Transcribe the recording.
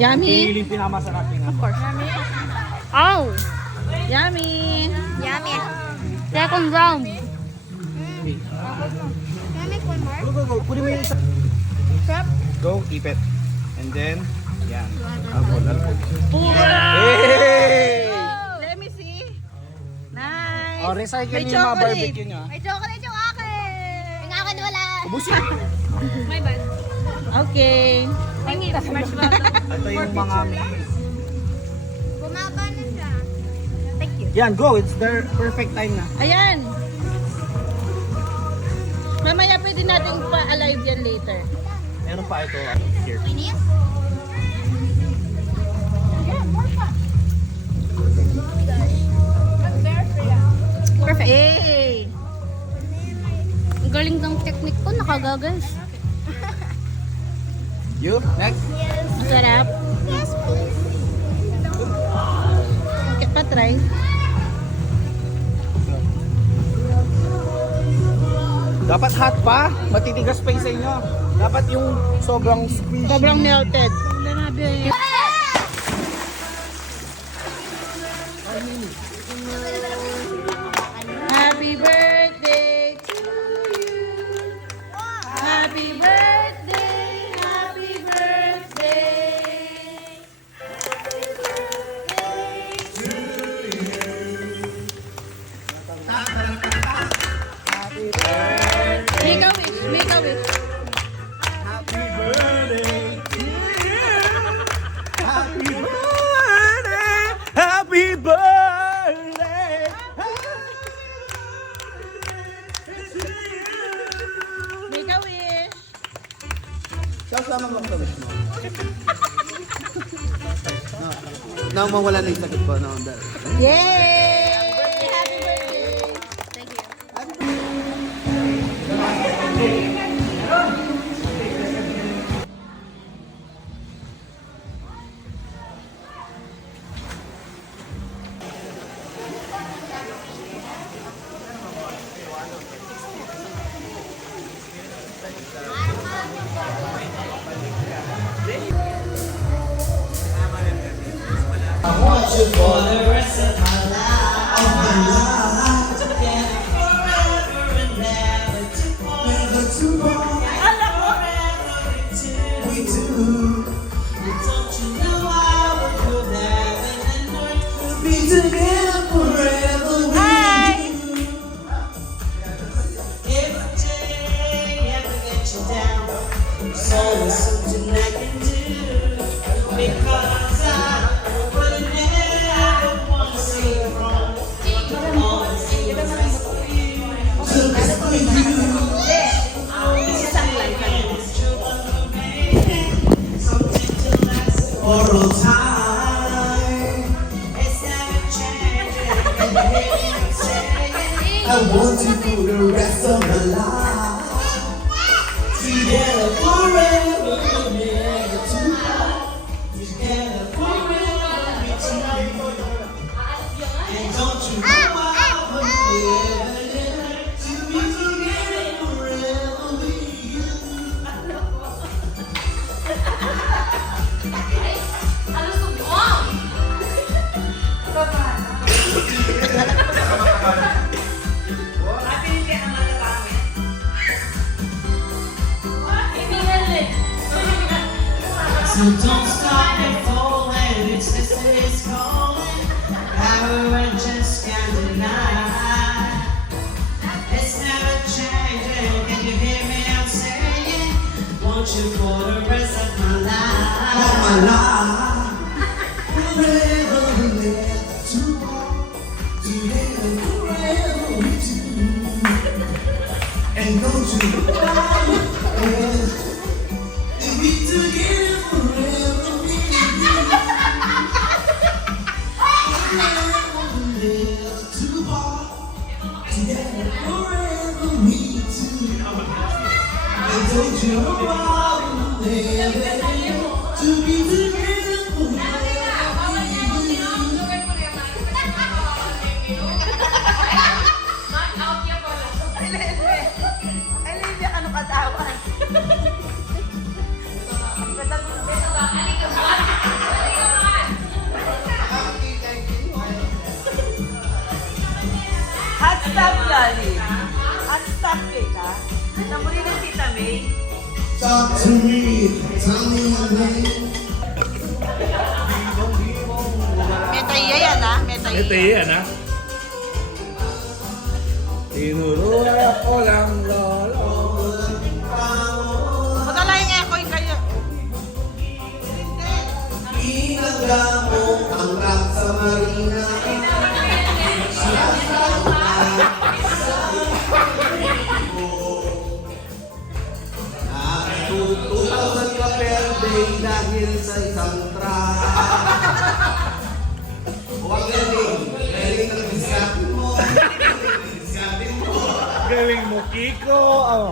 Yummy? Yung pinakamasarap yung Of course. Yummy. Oh! Yummy! Yummy. Second round. Yummy for more. Go, go, go. Kunin mo yung isa. Crap. Go, keep it. And then, yan. Pura! Hey! Let me see. Nice. Oh, recycle May niyo yung mga chocolate. barbecue nyo. May chocolate yung akin. Yung akin wala. Ubusin. My bad. Okay. Tingin. Marshmallow. Ito yung mga Bumaba na siya. Thank you. Yan, go. It's their perfect time na. Ayan. Mamaya pwede natin pa-alive yan later. Meron pa ito. Here. Finish? Perfect. Hey! Ang galing ng technique ko, nakagagas. You, next. Sarap. Yes, please. Okay, pa-try. Dapat hot pa. Matitigas pa yung sa inyo. Dapat yung sobrang squishy. Sobrang melted. Grabe. Happy birthday to you. Happy birthday, happy birthday. Make a wish, make a wish. Happy birthday to you. Happy birthday. Happy birthday. Make a wish. Charles, lamang lang sa wish mo. Na mawala na yung sakit ko. No, Yay! Happy birthday! Thank you. Borrowed time. It's never changing. I want you for the rest of my life. Together forever, never too long. Together forever, and don't you know I would live to be together forever with you. So don't stop before when it's just is calling. Power and just can't deny. It's never changing. Can you hear me? I'm saying, want you for the rest of my life. For my life. Forever left to walk. Together forever with you. And don't you know we together forever with you. Live to walk together forever we two. And don't you know I will live to be together forever with you. Olivia, ano katawan? At stop, Lali. At stop, kita. Namuli ng Tita May. Talk to me, tell me your name. Metaiya yan, ha? Metaiya. Ito yan, ha? Tinurura ko lang, lolo. Magalaing echoy kayo. Inaga mo ang rock sa marina. Natutukan ka per day dahil sa isang truck. Huwag galing. Galing ng diskatin mo. Diskatin mo. Galing mo, Kiko. Oh.